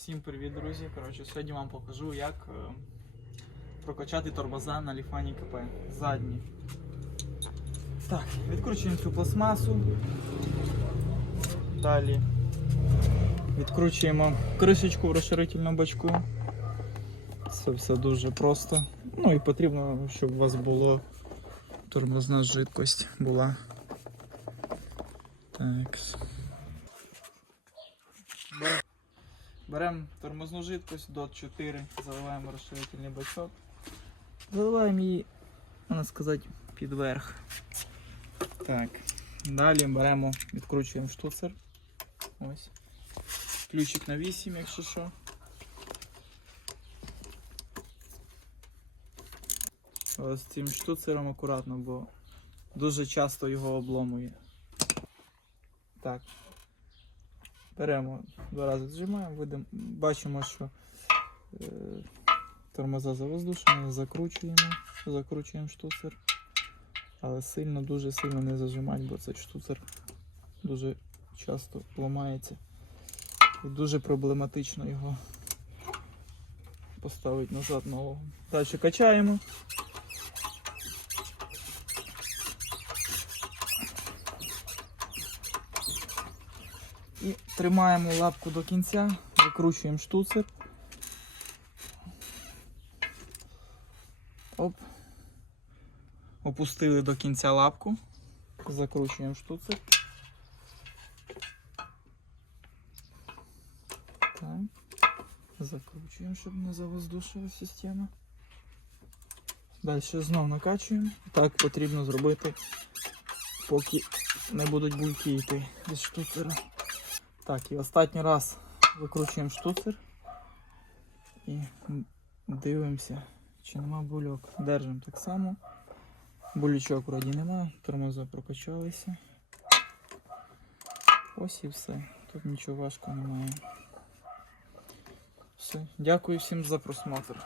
Всім привіт, друзі! Коротше, сьогодні вам покажу, як е, прокачати тормоза на ліфані КП. Задні. Так, відкручуємо цю пластмасу. Далі відкручуємо кришечку в розширительному бачку. Це все дуже просто. Ну і потрібно, щоб у вас було тормозна жидкость була. Так. Беремо тормозну жидкость до 4, заливаємо розширительний бачок. Заливаємо її, можна сказати, під верх. Так. Далі беремо, відкручуємо штуцер. Ось. Ключик на 8, якщо що. Ось цим штуцером акуратно, бо дуже часто його обломує. Так. Беремо, два рази зжимаємо, видим, бачимо, що е, тормоза завоздушені, закручуємо, закручуємо штуцер. Але сильно, дуже сильно не зажимати, бо цей штуцер дуже часто ламається. І дуже проблематично його поставити назад нового. Далі качаємо. І тримаємо лапку до кінця, викручуємо штуцер. Оп. Опустили до кінця лапку. Закручуємо штуцер. Так. Закручуємо, щоб не завоздушила система. Далі знов накачуємо. Так потрібно зробити, поки не будуть бульки йти з штуцера. Так, і останній раз викручуємо штуцер і дивимося, чи нема бульок. Держимо так само. Булючок вроді нема, тормоза прокачалися. Ось і все. Тут нічого важкого немає. Все. Дякую всім за просмотр.